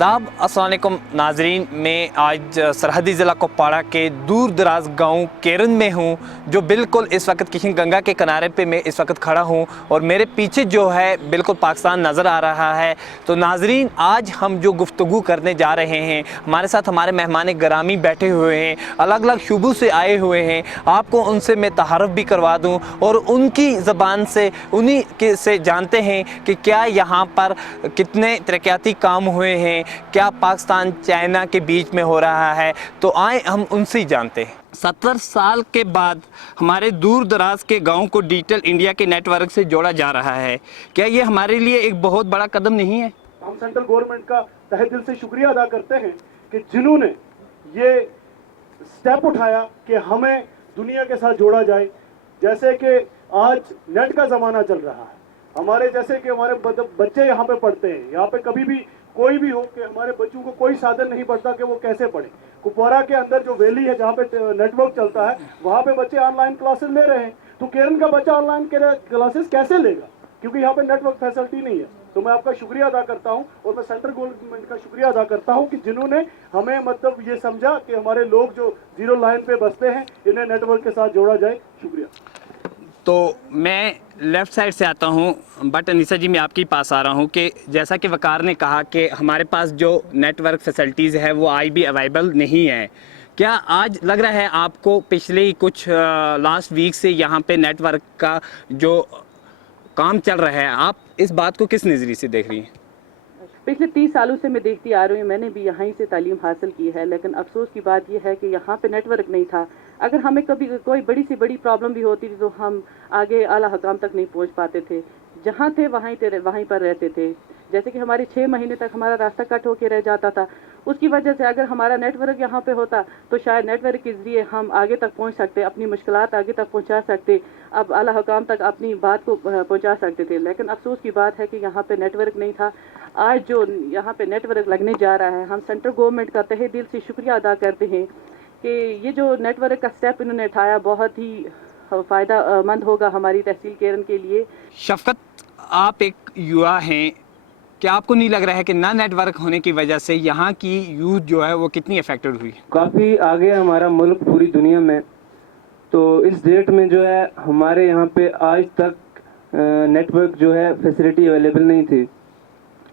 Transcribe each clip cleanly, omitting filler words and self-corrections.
आदाब अस्सलाम वालेकुम नाजरीन। मैं आज सरहदी ज़िला कुपवाड़ा के दूर दराज गाँव केरन में हूँ, जो बिल्कुल इस वक्त किशन गंगा के किनारे पे मैं इस वक्त खड़ा हूँ और मेरे पीछे जो है बिल्कुल पाकिस्तान नज़र आ रहा है। तो नाजरीन, आज हम जो गुफ्तगू करने जा रहे हैं, हमारे साथ हमारे मेहमान गिरामी बैठे हुए हैं, अलग अलग शुबों से आए हुए हैं। आपको उनसे मैं तारुफ भी करवा दूँ और उनकी ज़बान से उन्हीं के से जानते हैं कि क्या यहाँ पर कितने तरक्याती काम हुए हैं, क्या पाकिस्तान चाइना के बीच में हो रहा है। तो आए हम उनसे ही जानते हैं। 70 साल के बाद हमारे दूर दराज के गांव को डिजिटल इंडिया के नेटवर्क से जोड़ा जा रहा है। क्या ये हमारे लिए एक बहुत बड़ा कदम नहीं है? हम सेंट्रल गवर्नमेंट का तहे दिल से शुक्रिया अदा करते हैं कि जिन्होंने ये स्टेप उठाया कि हमें दुनिया के साथ जोड़ा जाए। जैसे कि आज नेट का ज़माना चल रहा है, हमारे जैसे कि हमारे बच्चे यहाँ पे पढ़ते हैं, यहाँ पे कभी भी कोई भी हो कि हमारे बच्चों को कोई साधन नहीं पड़ता कि वो कैसे पढ़े। कुपवाड़ा के अंदर जो वैली है जहाँ पे नेटवर्क चलता है, वहाँ पे बच्चे ऑनलाइन क्लासेस ले रहे हैं। तो केरन का बच्चा ऑनलाइन क्लासेस कैसे लेगा, क्योंकि यहाँ पे नेटवर्क फैसिलिटी नहीं है। तो मैं आपका शुक्रिया अदा करता हूँ और मैं सेंट्रल गवर्नमेंट का शुक्रिया अदा करता हूँ कि जिन्होंने हमें मतलब ये समझा कि हमारे लोग जो जीरो लाइन पे बसते हैं इन्हें नेटवर्क के साथ जोड़ा जाए। शुक्रिया। तो मैं लेफ़्ट साइड से आता हूँ, बट अनीसा जी मैं आपके पास आ रहा हूँ कि जैसा कि वकार ने कहा कि हमारे पास जो नेटवर्क फैसिलिटीज़ है वो आज भी अवेलेबल नहीं है। क्या आज लग रहा है आपको पिछले ही कुछ लास्ट वीक से यहाँ पे नेटवर्क का जो काम चल रहा है, आप इस बात को किस नज़रिए से देख रही हैं? पिछले 30 सालों से मैं देखती आ रही हूँ, मैंने भी यहाँ से तालीम हासिल की है, लेकिन अफसोस की बात यह है कि यहाँ पे नेटवर्क नहीं था। अगर हमें कभी कोई बड़ी से बड़ी प्रॉब्लम भी होती थी तो हम आगे आला हकाम तक नहीं पहुँच पाते थे। जहाँ थे वहीं पर रहते थे। जैसे कि हमारे 6 महीने तक हमारा रास्ता कट होके रह जाता था। उसकी वजह से अगर हमारा नेटवर्क यहाँ पे होता तो शायद नेटवर्क के ज़रिए हम आगे तक पहुँच सकते, अपनी मुश्किलात आगे तक पहुँचा सकते, अब आला हुकाम तक अपनी बात को पहुँचा सकते थे। लेकिन अफसोस की बात है कि यहाँ पे नेटवर्क नहीं था। आज जो यहाँ पे नेटवर्क लगने जा रहा है, हम सेंट्रल गवर्नमेंट का तहे दिल से शुक्रिया अदा करते हैं कि ये जो नेटवर्क का स्टेप इन्होंने उठाया बहुत ही फ़ायदा मंद होगा हमारी तहसील केरन के लिए। शफकत, आप एक युवा हैं, क्या आपको नहीं लग रहा है कि ना नेटवर्क होने की वजह से यहाँ की यूथ जो है वो कितनी अफेक्टेड हुई? काफ़ी आगे हमारा मुल्क पूरी दुनिया में। तो इस डेट में जो है हमारे यहाँ पे आज तक नेटवर्क जो है फैसिलिटी अवेलेबल नहीं थी।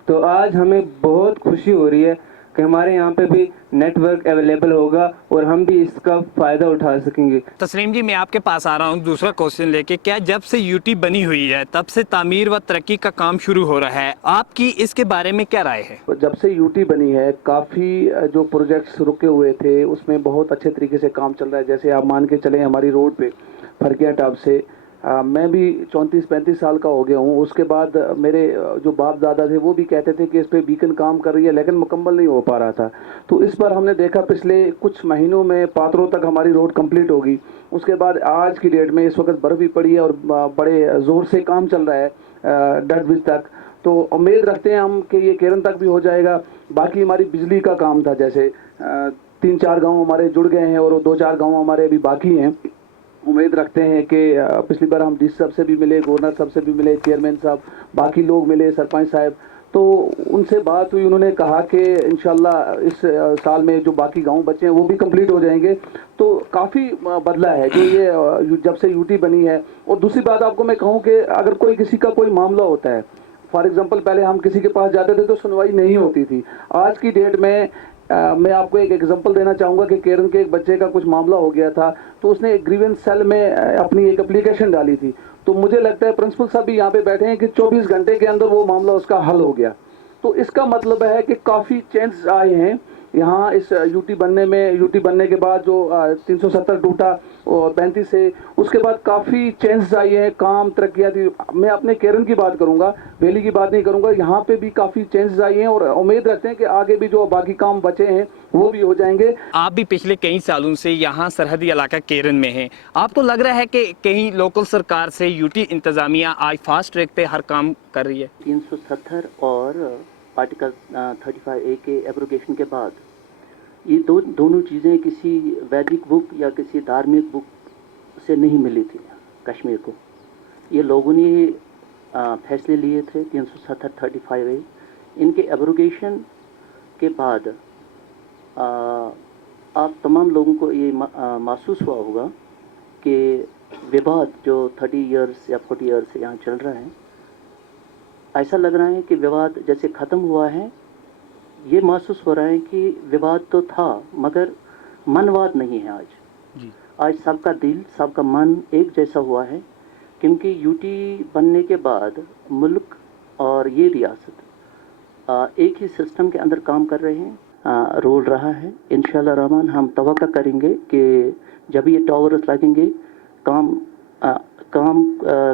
तो आज हमें बहुत खुशी हो रही है कि हमारे यहाँ पे भी नेटवर्क अवेलेबल होगा और हम भी इसका फ़ायदा उठा सकेंगे। तस्लीम जी, मैं आपके पास आ रहा हूँ दूसरा क्वेश्चन लेके। क्या जब से यूटी बनी हुई है तब से तामीर व तरक्की का काम शुरू हो रहा है, आपकी इसके बारे में क्या राय है? जब से यूटी बनी है काफ़ी जो प्रोजेक्ट्स रुके हुए थे उसमें बहुत अच्छे तरीके से काम चल रहा है। जैसे आप मान के चलें हमारी रोड पे फरकिया टाप से मैं भी 34-35 साल का हो गया हूँ। उसके बाद मेरे जो बाप दादा थे वो भी कहते थे कि इस पे बीकन काम कर रही है, लेकिन मुकम्मल नहीं हो पा रहा था। तो इस पर हमने देखा पिछले कुछ महीनों में पात्रों तक हमारी रोड कंप्लीट होगी। उसके बाद आज की डेट में इस वक्त बर्फ़ भी पड़ी है और बड़े ज़ोर से काम चल रहा है डटब्रिज तक। तो उम्मीद रखते हैं हम कि ये केरन तक भी हो जाएगा। बाकी हमारी बिजली का काम था, जैसे 3-4 गाँव हमारे जुड़ गए हैं और 2-4 गाँव हमारे अभी बाकी हैं। उम्मीद रखते हैं कि पिछली बार हम डी साहब से भी मिले, गवर्नर साहब से भी मिले, चेयरमैन साहब, बाकी लोग मिले, सरपंच साहब, तो उनसे बात हुई। उन्होंने कहा कि इंशाल्लाह इस साल में जो बाकी गांव बचे हैं वो भी कंप्लीट हो जाएंगे। तो काफ़ी बदला है जो ये जब से यूटी बनी है। और दूसरी बात आपको मैं कहूँ कि अगर कोई किसी का कोई मामला होता है, फॉर एग्जांपल पहले हम किसी के पास जाते थे तो सुनवाई नहीं होती थी। आज की डेट में मैं आपको एक एग्जांपल देना चाहूँगा कि केरन के एक बच्चे का कुछ मामला हो गया था, तो उसने एक ग्रीवेंस सेल में अपनी एक एप्लीकेशन डाली थी। तो मुझे लगता है प्रिंसिपल साहब भी यहाँ पे बैठे हैं कि 24 घंटे के अंदर वो मामला उसका हल हो गया। तो इसका मतलब है कि काफ़ी चेंजेस आए हैं यहाँ इस यूटी बनने में। यूटी बनने के बाद जो 370 टूटा और 35 से, उसके बाद काफ़ी चेंजेस आई हैं, काम तरक्कियाँ थी। मैं अपने केरन की बात करूँगा, वैली की बात नहीं करूँगा। यहाँ पे भी काफ़ी चेंजेस आई हैं और उम्मीद रखते हैं कि आगे भी जो बाकी काम बचे हैं वो भी हो जाएंगे। आप भी पिछले कई सालों से यहाँ सरहदी इलाका केरन में हैं, आपको लग रहा है कि कहीं लोकल सरकार से यूटी इंतज़ामिया आज फास्ट ट्रैक पे हर काम कर रही है? 370 और आर्टिकल 35A के एब्रोगेशन के बाद ये दोनों चीज़ें किसी वैदिक बुक या किसी धार्मिक बुक से नहीं मिली थी कश्मीर को। ये लोगों ने फैसले लिए थे 370 35A। इनके एब्रोगेशन के बाद आप तमाम लोगों को ये महसूस हुआ होगा कि विवाद जो 30 इयर्स या 40 इयर्स से यहाँ चल रहा है, ऐसा लग रहा है कि विवाद जैसे ख़त्म हुआ है। ये महसूस हो रहा है कि विवाद तो था मगर मनवाद नहीं है आज। आज सबका दिल, सबका मन एक जैसा हुआ है, क्योंकि यूटी बनने के बाद मुल्क और ये रियासत एक ही सिस्टम के अंदर काम कर रहे हैं, रोल रहा है। इंशाल्लाह रहमान हम तवक्का करेंगे कि जब ये टावर्स लगेंगे काम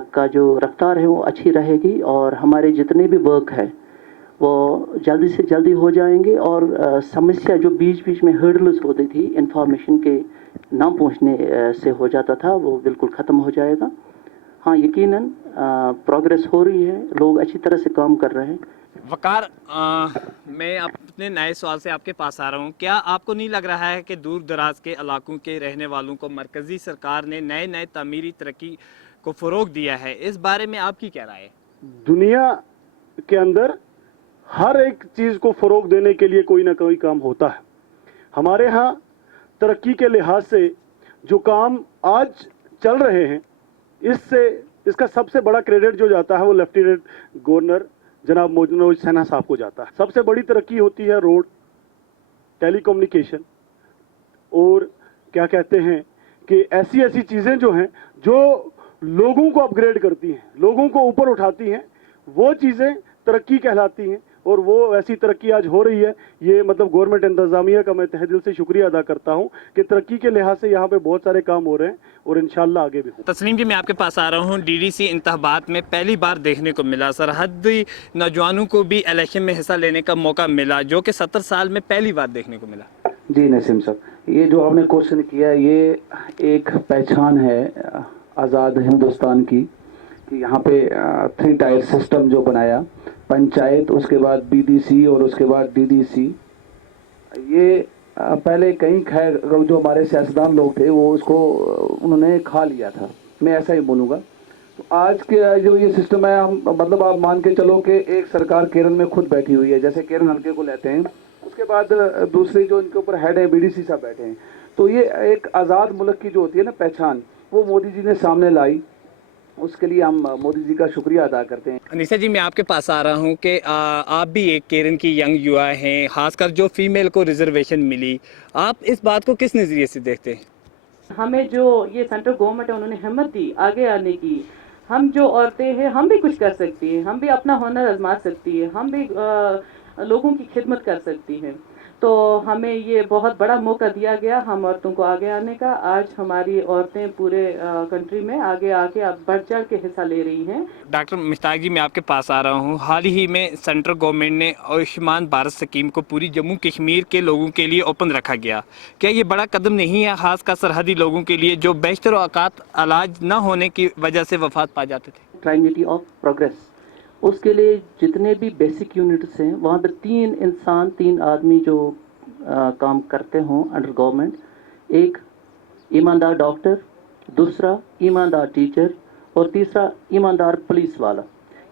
का जो रफ्तार है वो अच्छी रहेगी और हमारे जितने भी वर्क है वो जल्दी से जल्दी हो जाएंगे और समस्या जो बीच बीच में हर्डल्स होती थी, इंफॉर्मेशन के ना पहुंचने से हो जाता था, वो बिल्कुल ख़त्म हो जाएगा। हाँ, यकीनन प्रोग्रेस हो रही है, लोग अच्छी तरह से काम कर रहे हैं। वकार, मैं अपने नए सवाल से आपके पास आ रहा हूँ। क्या आपको नहीं लग रहा है कि दूर दराज के इलाकों के रहने वालों को मरकज़ी सरकार ने नए नए तामीरी तरक्की को फ़रोग दिया है? इस बारे में आपकी क्या राय है? दुनिया के अंदर हर एक चीज़ को फ़रोग देने के लिए कोई ना कोई काम होता है। हमारे यहाँ तरक्की के लिहाज से जो काम आज चल रहे हैं, इसका सबसे बड़ा क्रेडिट जो जाता है वो लेफ्टिनेंट गवर्नर जनाब मनोज सिन्हा साहब को जाता है। सबसे बड़ी तरक्की होती है रोड, टेलीकम्युनिकेशन और क्या कहते हैं कि ऐसी ऐसी चीज़ें जो हैं जो लोगों को अपग्रेड करती हैं, लोगों को ऊपर उठाती हैं, वो चीज़ें तरक्की कहलाती हैं और वो ऐसी तरक्की आज हो रही है। ये मतलब गवर्नमेंट इंतज़ामिया का मैं तहे दिल से शुक्रिया अदा करता हूँ कि तरक्की के लिहाज से यहाँ पे बहुत सारे काम हो रहे हैं और इंशाल्लाह आगे भी हो। तस्लीम जी, मैं आपके पास आ रहा हूँ। डीडीसी इंतखाबात में पहली बार देखने को मिला सरहदी नौजवानों को भी इलेक्शन में हिस्सा लेने का मौका मिला, जो कि 70 साल में पहली बार देखने को मिला। जी नसीम साहब, ये जो आपने क्वेश्चन किया, ये एक पहचान है आज़ाद हिंदुस्तान की कि यहाँ पे 3 टायर सिस्टम जो बनाया, पंचायत, उसके बाद बीडीसी और उसके बाद डीडीसी। ये पहले कई खैर जो हमारे सियासतदान लोग थे वो उसको उन्होंने खा लिया था, मैं ऐसा ही बोलूँगा। तो आज के जो ये सिस्टम है, हम मतलब आप मान के चलो कि एक सरकार केरल में खुद बैठी हुई है, जैसे केरल हल्के को लेते हैं, उसके बाद दूसरी जो इनके ऊपर हेड है बीडीसी साहब बैठे हैं। तो ये एक आज़ाद मुल्क की जो होती है ना पहचान, वो मोदी जी ने सामने लाई, उसके लिए हम मोदी जी का शुक्रिया अदा करते हैं। अनीसा जी, मैं आपके पास आ रहा हूँ कि आप भी एक केरल की यंग युवा हैं, खासकर जो फीमेल को रिजर्वेशन मिली, आप इस बात को किस नज़रिए से देखते हैं? हमें जो ये सेंट्रल गवर्नमेंट है उन्होंने हिम्मत दी आगे आने की। हम जो औरतें हैं हम भी कुछ कर सकती हैं, हम भी अपना हुनर आजमा सकती है, हम भी लोगों की खिदमत कर सकती हैं। तो हमें ये बहुत बड़ा मौका दिया गया हम औरतों को आगे आने का। आज हमारी औरतें पूरे कंट्री में आगे आके अब बढ़ चढ़ के हिस्सा ले रही हैं। डॉक्टर मुश्ताक जी, मैं आपके पास आ रहा हूँ। हाल ही में सेंट्रल गवर्नमेंट ने आयुष्मान भारत स्कीम को पूरी जम्मू कश्मीर के लोगों के लिए ओपन रखा गया। क्या ये बड़ा कदम नहीं है, खासकर सरहदी लोगों के लिए जो बेशतर औकात इलाज न होने की वजह से वफात पा जाते थे? ट्राइनिटी ऑफ प्रोग्रेस, उसके लिए जितने भी बेसिक यूनिट्स हैं वहाँ पर 3 आदमी जो काम करते हों अंडर गवर्नमेंट, एक ईमानदार डॉक्टर, दूसरा ईमानदार टीचर और तीसरा ईमानदार पुलिस वाला।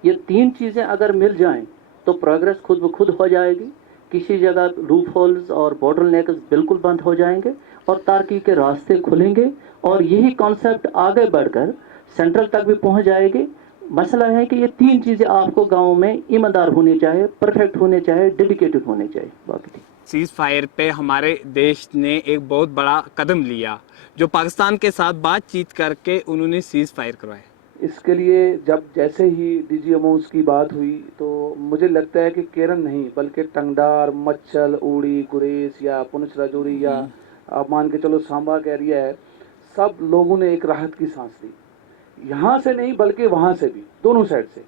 ये 3 चीज़ें अगर मिल जाएं तो प्रोग्रेस खुद ब खुद हो जाएगी। किसी जगह लूप होल्स और बॉटलनेक्स बिल्कुल बंद हो जाएंगे और तरक्की के रास्ते खुलेंगे और यही कॉन्सेप्ट आगे बढ़कर सेंट्रल तक भी पहुंच जाएगी। मसला है कि ये 3 चीज़ें आपको गाँव में ईमानदार होनी चाहिए, परफेक्ट होने चाहिए, डेडिकेटेड होने चाहिए। बाकी सीज़ फायर पे हमारे देश ने एक बहुत बड़ा कदम लिया, जो पाकिस्तान के साथ बातचीत करके उन्होंने सीज़ फायर करवाया। इसके लिए जब जैसे ही डीजीएमओस की बात हुई तो मुझे लगता है कि केरल नहीं बल्कि टंगडार, मच्छल, उड़ी, गुरेज या पुंछ राजौरी या आप मान के चलो सांबा का एरिया है, सब लोगों ने एक राहत की सांस ली। यहाँ से नहीं बल्कि वहाँ से भी, दोनों साइड से,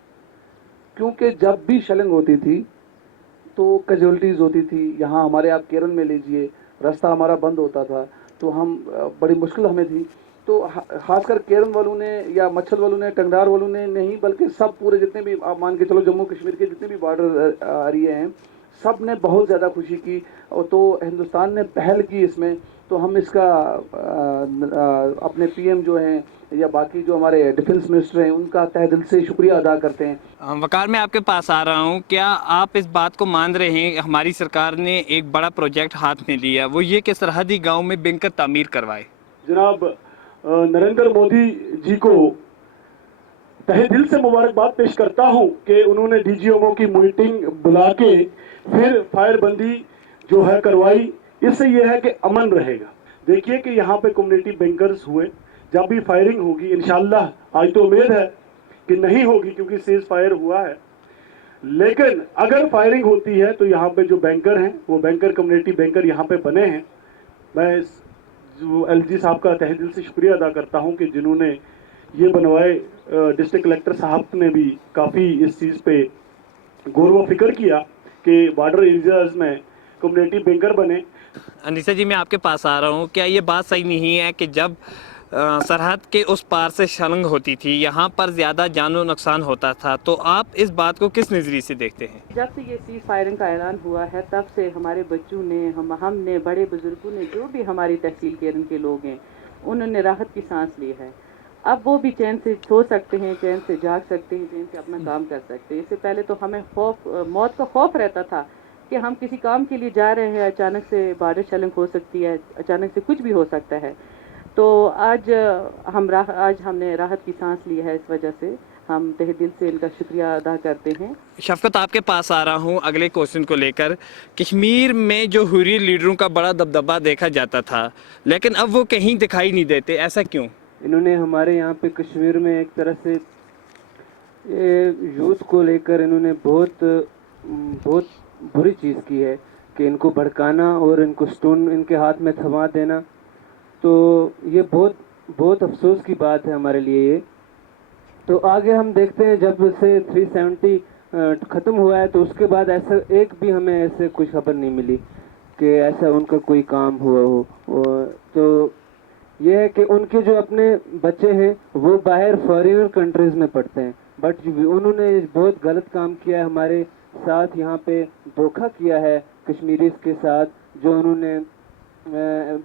क्योंकि जब भी शेलिंग होती थी तो कैजुअलिटीज़ होती थी। यहाँ हमारे आप केरल में लीजिए, रास्ता हमारा बंद होता था तो हम बड़ी मुश्किल हमें थी। तो खासकर केरल वालों ने या मच्छल वालों ने, टंगडार वालों ने नहीं बल्कि सब पूरे जितने भी आप मान के चलो जम्मू कश्मीर के जितने भी बॉर्डर एरिया हैं, सब ने बहुत ज़्यादा खुशी की, और तो हिंदुस्तान ने पहल की इसमें, तो हम इसका अपने पीएम जो हैं या बाकी जो हमारे डिफेंस मिनिस्टर हैं उनका तहे दिल से शुक्रिया अदा करते हैं। वकार, मैं आपके पास आ रहा हूँ। क्या आप इस बात को मान रहे हैं हमारी सरकार ने एक बड़ा प्रोजेक्ट हाथ में लिया, वो ये कि सरहदी गांव में बैंकर तामीर करवाए? जनाब नरेंद्र मोदी जी को तहे दिल से मुबारकबाद पेश करता हूं कि उन्होंने डीजीएमओ की मीटिंग बुला के फिर फायरबंदी जो है करवाई। इससे यह है कि अमन रहेगा। देखिए कि यहाँ पे कम्युनिटी बैंकर्स हुए, जब भी फायरिंग होगी इंशाल्लाह, आज तो उम्मीद है कि नहीं होगी क्योंकि सीज फायर हुआ है, लेकिन अगर फायरिंग होती है तो यहाँ पे जो बैंकर हैं वो बैंकर कम्युनिटी बैंकर यहाँ पे बने हैं। मैं जो एलजी साहब का तहे दिल से शुक्रिया अदा करता हूँ कि जिन्होंने ये बनवाए। डिस्ट्रिक्ट कलेक्टर साहब ने भी काफ़ी इस चीज़ पे गौर व फिक्र किया कि बॉर्डर एरियाज में कम्युनिटी बैंकर बने। अनीसा जी, मैं आपके पास आ रहा हूँ। क्या ये बात सही नहीं है कि जब सरहद के उस पार से शलंग होती थी, यहाँ पर ज़्यादा जानो नुकसान होता था, तो आप इस बात को किस नज़रिए से देखते हैं? जब से ये सीज फायरिंग का ऐलान हुआ है तब से हमारे बच्चों ने, हमने, बड़े बुजुर्गों ने, जो भी हमारी तहसील केरन के लोग हैं, उन्होंने राहत की सांस ली है। अब वो भी चैन से सो सकते हैं, चैन से जाग सकते हैं, चैन से अपना काम कर सकते हैं। इससे पहले तो हमें मौत का खौफ रहता था कि हम किसी काम के लिए जा रहे हैं, अचानक से बारिश शलंग हो सकती है, अचानक से कुछ भी हो सकता है। तो आज हमने राहत की सांस ली है। इस वजह से हम तहे दिल से इनका शुक्रिया अदा करते हैं। शफकत, आपके पास आ रहा हूँ अगले क्वेश्चन को लेकर। कश्मीर में जो हुर्रियत लीडरों का बड़ा दबदबा देखा जाता था, लेकिन अब वो कहीं दिखाई नहीं देते, ऐसा क्यों? इन्होंने हमारे यहाँ पे कश्मीर में एक तरह से यूथ को लेकर इन्होंने बहुत बुरी चीज़ की है कि इनको भड़काना और इनको स्टोन इनके हाथ में थमा देना। तो ये बहुत अफसोस की बात है हमारे लिए ये। तो आगे हम देखते हैं, जब से 370 ख़त्म हुआ है तो उसके बाद ऐसा एक भी हमें ऐसे कुछ खबर नहीं मिली कि ऐसा उनका कोई काम हुआ हो। तो ये है कि उनके जो अपने बच्चे हैं वो बाहर फॉरेनर कंट्रीज़ में पढ़ते हैं, बट उन्होंने बहुत गलत काम किया है, हमारे साथ यहाँ पे धोखा किया है कश्मीरीज के साथ, जो उन्होंने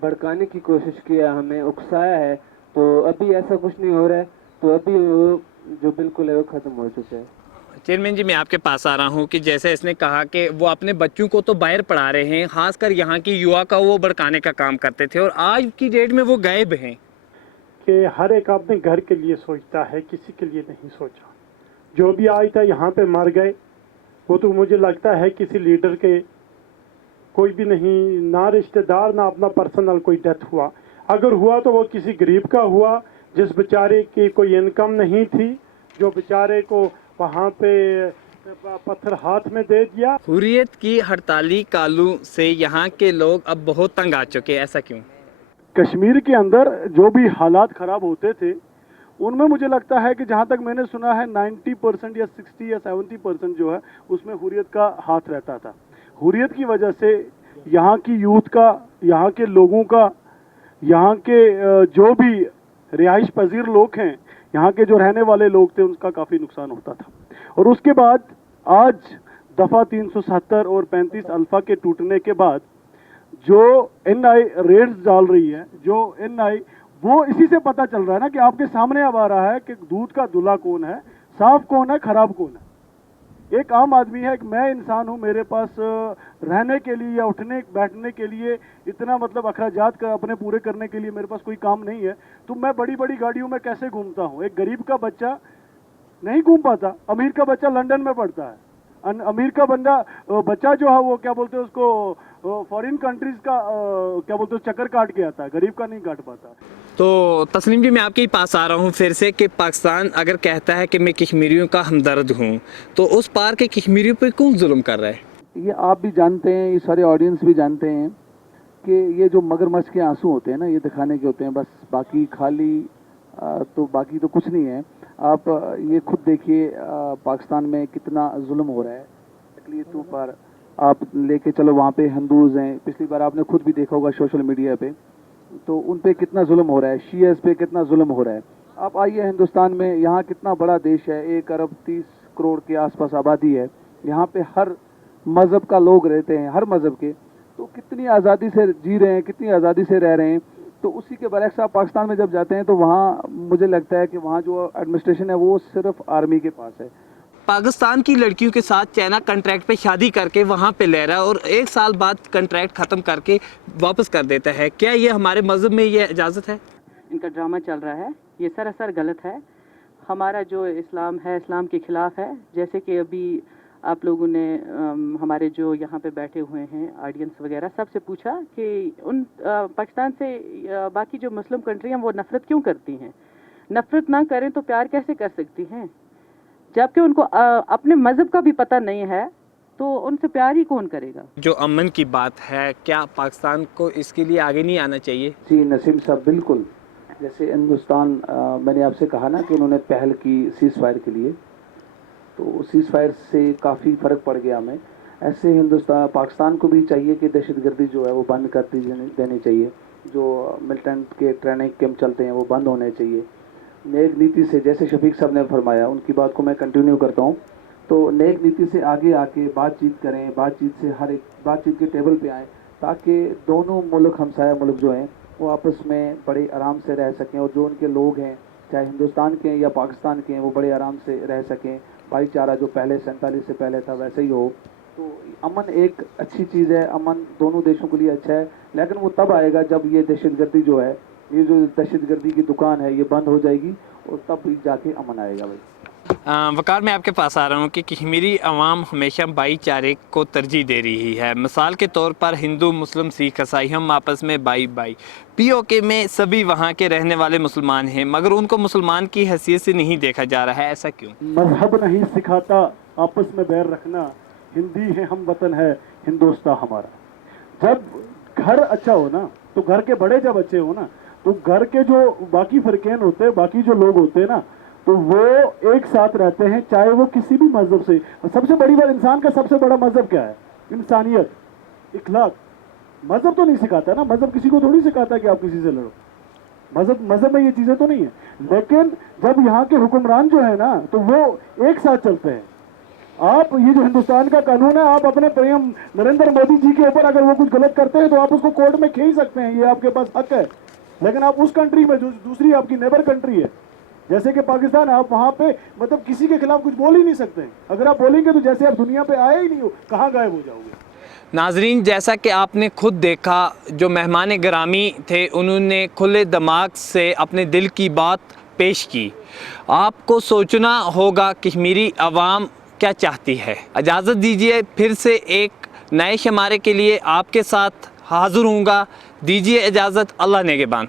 भड़काने की कोशिश किया, हमें उकसाया है। तो अभी ऐसा कुछ नहीं हो रहा है, तो अभी वो जो बिल्कुल है वो ख़त्म हो चुका है। चेयरमैन जी, मैं आपके पास आ रहा हूँ कि जैसे इसने कहा कि वो अपने बच्चों को तो बाहर पढ़ा रहे हैं, खासकर यहाँ की युवा का वो भड़काने का काम करते थे, और आज की डेट में वो गायब हैं। कि हर एक अपने घर के लिए सोचता है, किसी के लिए नहीं सोचा। जो भी आज था यहाँ पे मर गए, वो तो मुझे लगता है किसी लीडर के कोई भी नहीं, ना रिश्तेदार ना अपना पर्सनल कोई डेथ हुआ। अगर हुआ तो वो किसी गरीब का हुआ जिस बेचारे की कोई इनकम नहीं थी, जो बेचारे को वहाँ पे पत्थर हाथ में दे दिया। हुर्रियत की हड़ताली कालू से यहाँ के लोग अब बहुत तंग आ चुके हैं, ऐसा क्यों? कश्मीर के अंदर जो भी हालात ख़राब होते थे उनमें मुझे लगता है कि जहाँ तक मैंने सुना है 90% या 60 या 70% जो है उसमें हुर्रियत का हाथ रहता था। हुर्रियत की वजह से यहाँ की यूथ का, यहाँ के लोगों का, यहाँ के जो भी रिहाइश पजीर लोग हैं, यहाँ के जो रहने वाले लोग थे, उनका काफ़ी नुकसान होता था। और उसके बाद आज दफ़ा 370 और 35 अल्फ़ा के टूटने के बाद जो एनआई रेड्स डाल रही है, जो एनआई, वो इसी से पता चल रहा है ना कि आपके सामने अब आ रहा है कि दूध का दूल्हा कौन है, साफ कौन है, खराब कौन है। एक आम आदमी है, एक मैं इंसान हूँ, मेरे पास रहने के लिए या उठने बैठने के लिए इतना मतलब अखराजात का अपने पूरे करने के लिए मेरे पास कोई काम नहीं है, तो मैं बड़ी बड़ी गाड़ियों में कैसे घूमता हूँ? एक गरीब का बच्चा नहीं घूम पाता, अमीर का बच्चा लंदन में पढ़ता है, अमीर का बच्चा जो है वो क्या बोलते हैं उसको, फॉरेन कंट्रीज का क्या बोलते हैं चक्कर काट के आता है, गरीब का नहीं काट पाता। तो तस्लीम जी, मैं आपके पास आ रहा हूँ फिर से कि पाकिस्तान अगर कहता है कि मैं कश्मीरियों का हमदर्द हूँ, तो उस पार के कश्मीरियों पर कौन जुल्म कर रहा है? ये आप भी जानते हैं, ये सारे ऑडियंस भी जानते हैं कि ये जो मगरमच्छ के आंसू होते हैं ना, ये दिखाने के होते हैं बस, बाकी खाली तो बाकी तो कुछ नहीं है। आप ये खुद देखिए पाकिस्तान में कितना जुल्म हो रहा है तकलीफों पर। आप लेके चलो वहाँ पे हिंदूज हैं, पिछली बार आपने खुद भी देखा होगा सोशल मीडिया पे, तो उन पे कितना जुल्म हो रहा है, शियास पे कितना जुल्म हो रहा है। आप आइए हिंदुस्तान में, यहाँ कितना बड़ा देश है, 1 अरब 30 करोड़ के आसपास आबादी है, यहाँ पे हर मज़हब का लोग रहते हैं, हर मज़हब के, तो कितनी आज़ादी से जी रहे हैं, कितनी आज़ादी से रह रहे हैं। तो उसी के बरक्स आप पाकिस्तान में जब जाते हैं तो वहाँ मुझे लगता है कि वहाँ जो एडमिनिस्ट्रेशन है वो सिर्फ आर्मी के पास है। पाकिस्तान की लड़कियों के साथ चाइना कॉन्ट्रैक्ट पे शादी करके वहाँ पे ले रहा है और 1 साल बाद कॉन्ट्रैक्ट ख़त्म करके वापस कर देता है। क्या ये हमारे मज़हब में ये इजाज़त है? इनका ड्रामा चल रहा है, ये सरासर गलत है। हमारा जो इस्लाम है, इस्लाम के ख़िलाफ़ है। जैसे कि अभी आप लोगों ने हमारे जो यहाँ पे बैठे हुए हैं ऑडियंस वगैरह सबसे पूछा कि उन पाकिस्तान से बाकी जो मुस्लिम कंट्री हैं वो नफ़रत क्यों करती हैं? नफ़रत ना करें तो प्यार कैसे कर सकती हैं? जबकि उनको अपने मज़हब का भी पता नहीं है तो उनसे प्यार ही कौन करेगा? जो अमन की बात है, क्या पाकिस्तान को इसके लिए आगे नहीं आना चाहिए? जी नसीम साहब, बिल्कुल। जैसे हिंदुस्तान, मैंने आपसे कहा ना कि उन्होंने पहल की सीज़ फायर के लिए, तो सीज़ फायर से काफ़ी फ़र्क पड़ गया हमें। ऐसे पाकिस्तान को भी चाहिए कि दहशतगर्दी जो है वो बंद कर देनी चाहिए। जो मिलिटेंट के ट्रेनिंग कैंप चलते हैं वो बंद होने चाहिए। नेक नीति से, जैसे शफीक साहब ने फरमाया, उनकी बात को मैं कंटिन्यू करता हूँ, तो नेक नीति से आगे आके बातचीत करें, बातचीत से हर एक बातचीत के टेबल पे आएँ, ताकि दोनों मुल्क, हमसाया मुल्क जो हैं, वो आपस में बड़े आराम से रह सकें और जो उनके लोग हैं, चाहे हिंदुस्तान के हैं या पाकिस्तान के हैं, वो बड़े आराम से रह सकें। भाईचारा जो पहले 47 से पहले था वैसे ही हो। तो अमन एक अच्छी चीज़ है, अमन दोनों देशों के लिए अच्छा है, लेकिन वो तब आएगा जब ये दहशतगर्दी जो है, ये जो दहशतगर्दी की दुकान है, ये बंद हो जाएगी और तब जाके अमन आएगा भाई। वकार, मैं आपके पास आ रहा हूँ कि कश्मीरी अवाम हमेशा भाईचारे को तरजीह दे रही है। मिसाल के तौर पर हिंदू, मुस्लिम, सिख, ईसाई हम आपस में भाई भाई। पीओके में सभी वहाँ के रहने वाले मुसलमान हैं, मगर उनको मुसलमान की हैसियत से नहीं देखा जा रहा है। ऐसा क्यों? मजहब नहीं सिखाता आपस में बैर रखना, हिंदी है हम वतन है हिंदुस्तान हमारा। जब घर अच्छा हो ना, तो घर के बड़े जब अच्छे हो ना, तो घर के जो बाकी फरकेन होते हैं, बाकी जो लोग होते हैं ना, तो वो एक साथ रहते हैं, चाहे वो किसी भी मजहब से। सबसे बड़ी बात, इंसान का सबसे बड़ा मजहब क्या है? इंसानियत, इखलाक। मजहब तो नहीं सिखाता ना, मजहब किसी को थोड़ी सिखाता है कि आप किसी से लड़ो। मजहब में ये चीजें तो नहीं है। लेकिन जब यहाँ के हुक्मरान जो है ना, तो वो एक साथ चलते हैं। आप ये जो हिंदुस्तान का कानून है, आप अपने पीएम नरेंद्र मोदी जी के ऊपर अगर वो कुछ गलत करते हैं तो आप उसको कोर्ट में खींच सकते हैं, ये आपके पास हक है। लेकिन आप उस कंट्री में, जो दूसरी आपकी नेबर कंट्री है जैसे कि पाकिस्तान, आप वहाँ पे मतलब किसी के खिलाफ कुछ बोल ही नहीं सकते। अगर आप बोलेंगे तो जैसे आप दुनिया पे आए ही नहीं हो, कहाँ गायब हो जाओगे। नाजरीन, जैसा कि आपने खुद देखा, जो मेहमान गिरामी थे उन्होंने खुले दिमाग से अपने दिल की बात पेश की। आपको सोचना होगा कश्मीरी अवाम क्या चाहती है। इजाज़त दीजिए, फिर से एक नए शुमारे के लिए आपके साथ हाज़िर हूँगा। दीजिए इजाज़त, अल्लाह नेगेबान।